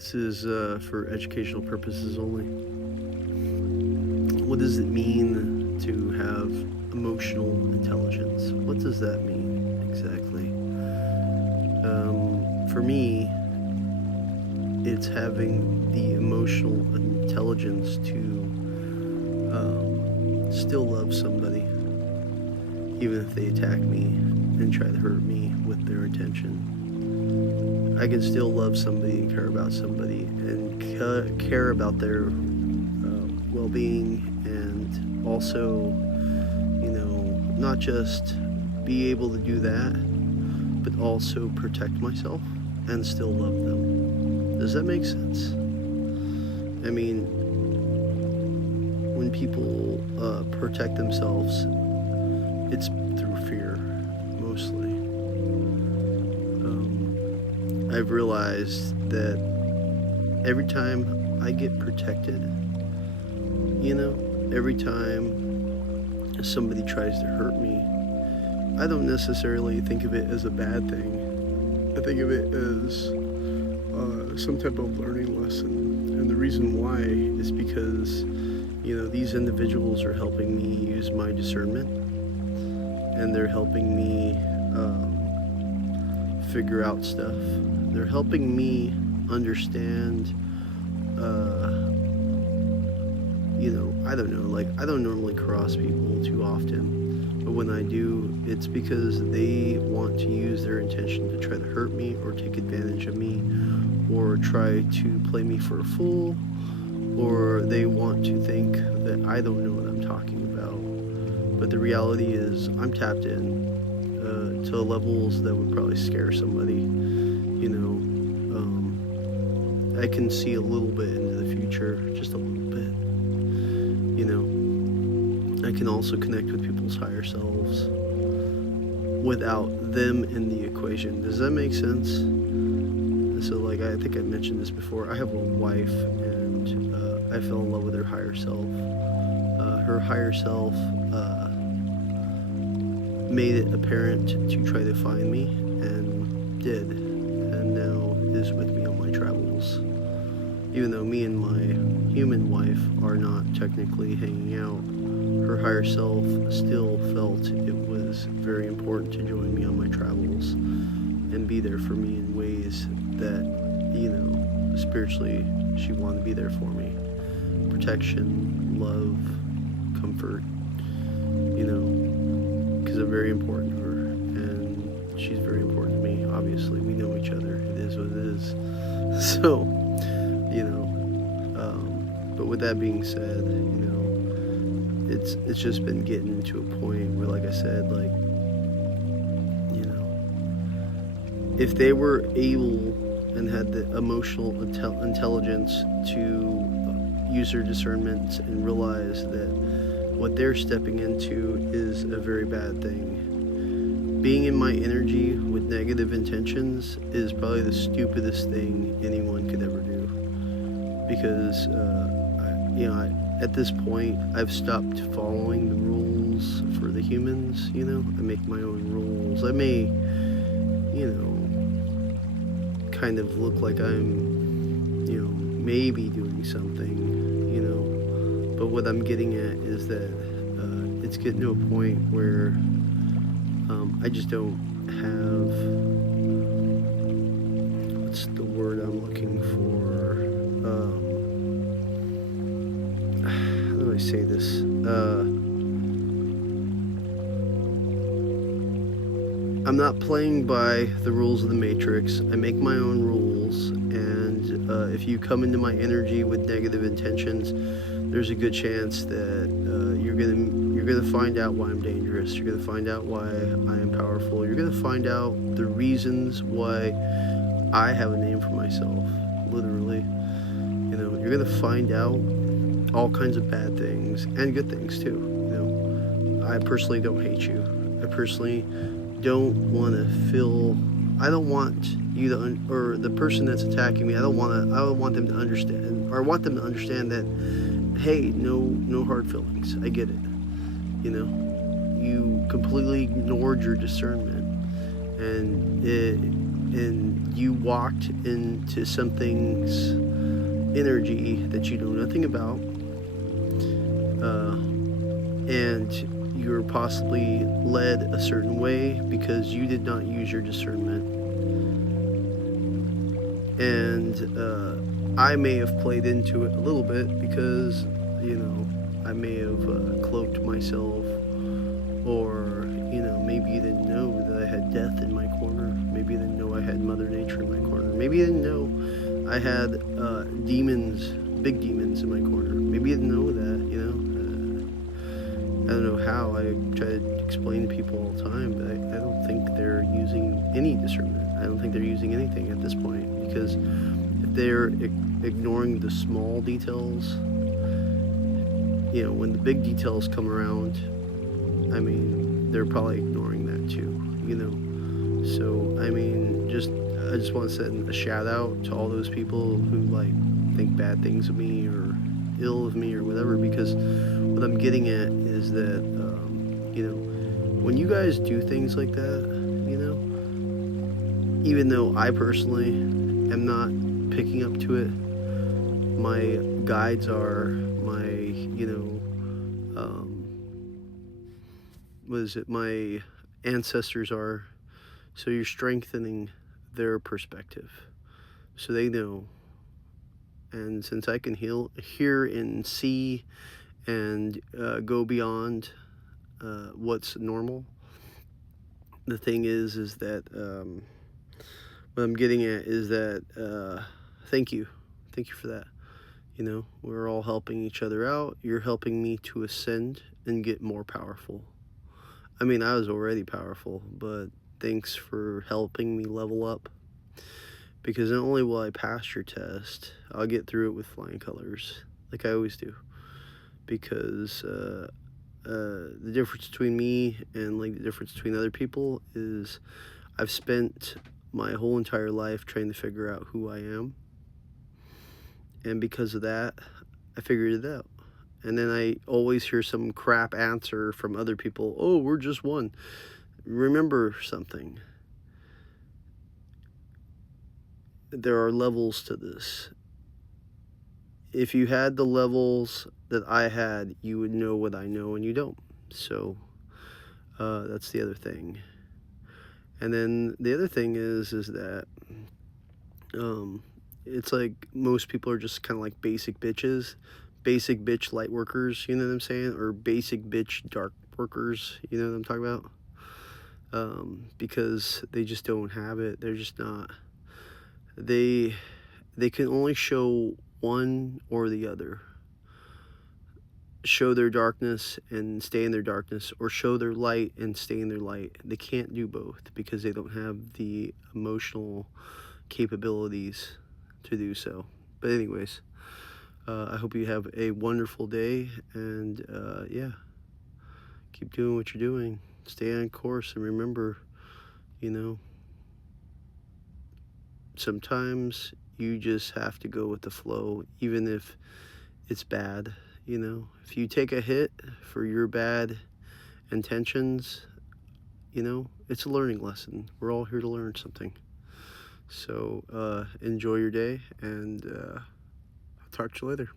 This is for educational purposes only. What does it mean to have emotional intelligence? What does that mean exactly? For me, it's having the emotional intelligence to still love somebody, even if they attack me and try to hurt me with their intention. I can still love somebody and care about somebody and care about their well-being, and also, not just be able to do that, but also protect myself and still love them. Does that make sense? I mean, when people protect themselves, it's through fear, mostly. I've realized that every time I get protected, every time somebody tries to hurt me, I don't necessarily think of it as a bad thing. I think of it as some type of learning lesson. And the reason why is because, these individuals are helping me use my discernment, and they're helping me figure out stuff. They're helping me understand, I don't know, I don't normally cross people too often, but when I do, it's because they want to use their intention to try to hurt me or take advantage of me or try to play me for a fool, or they want to think that I don't know what I'm talking about. But the reality is I'm tapped in to levels that would probably scare somebody. I can see a little bit into the future, just a little bit. I can also connect with people's higher selves without them in the equation. Does that make sense? So, I think I mentioned this before. I have a wife, and I fell in love with her higher self. Her higher self made it apparent to try to find me, and did, and now is with me on my travels. Even though me and my human wife are not technically hanging out, her higher self still felt it was very important to join me on my travels and be there for me in ways that, spiritually she wanted to be there for me. Protection, love, comfort, because I'm very important to her, and she's very important to me. Obviously, we know each other. It is what it is. So, but with that being said, it's just been getting to a point where, like I said, if they were able and had the emotional intelligence to use their discernment and realize that what they're stepping into is a very bad thing. Being in my energy with negative intentions is probably the stupidest thing anyone could ever do, because at this point I've stopped following the rules for the humans. I make my own rules. I may kind of look like I'm maybe doing something, but what I'm getting at is that it's getting to a point where I just don't have, what's the word I'm looking for, how do I say this, I'm not playing by the rules of the Matrix. I make my own rules, and if you come into my energy with negative intentions, there's a good chance that you're gonna find out why I'm dangerous. You're gonna find out why I am powerful. You're gonna find out the reasons why I have a name for myself, literally. You're gonna find out all kinds of bad things and good things too. I personally don't hate you. I personally don't want to feel. I don't want you to, or the person that's attacking me. I want them to understand, or I want them to understand that, hey, no hard feelings. I get it. You completely ignored your discernment, and you walked into something's energy that you know nothing about, and you're possibly led a certain way because you did not use your discernment. And I may have played into it a little bit because, I may have cloaked myself, or, maybe you didn't know that I had death in my corner. Maybe you didn't know I had Mother Nature in my corner. Maybe you didn't know I had demons, big demons in my corner. Maybe you didn't know that, I don't know how. I try to explain to people all the time, but I don't think they're using any discernment. I don't think they're using anything at this point, because if they're ignoring the small details, when the big details come around, they're probably ignoring that too, So, I just want to send a shout out to all those people who think bad things of me or ill of me or whatever, because what I'm getting at is that, when you guys do things like that, even though I personally am not picking up to it, my guides are, my ancestors are, so you're strengthening their perspective, so they know. And since I can hear and see and go beyond what's normal, the thing is that what I'm getting at is that thank you for that. We're all helping each other out. You're helping me to ascend and get more powerful. I was already powerful, but thanks for helping me level up, because not only will I pass your test, I'll get through it with flying colors, like I always do, because the difference between me and the difference between other people is I've spent my whole entire life trying to figure out who I am, and because of that, I figured it out. And then I always hear some crap answer from other people. Oh, we're just one. Remember something. There are levels to this. If you had the levels that I had, you would know what I know, and you don't. So that's the other thing. And then the other thing is that it's like most people are just kind of like basic bitches. Basic bitch light workers, you know what I'm saying? Or basic bitch dark workers, you know what I'm talking about? Because they just don't have it. They're just not. They can only show one or the other. Show their darkness and stay in their darkness, or show their light and stay in their light. They can't do both because they don't have the emotional capabilities to do so. But anyways, I hope you have a wonderful day, and yeah, keep doing what you're doing. Stay on course, and remember, sometimes you just have to go with the flow, even if it's bad. If you take a hit for your bad intentions, it's a learning lesson. We're all here to learn something. So enjoy your day, and I'll talk to you later.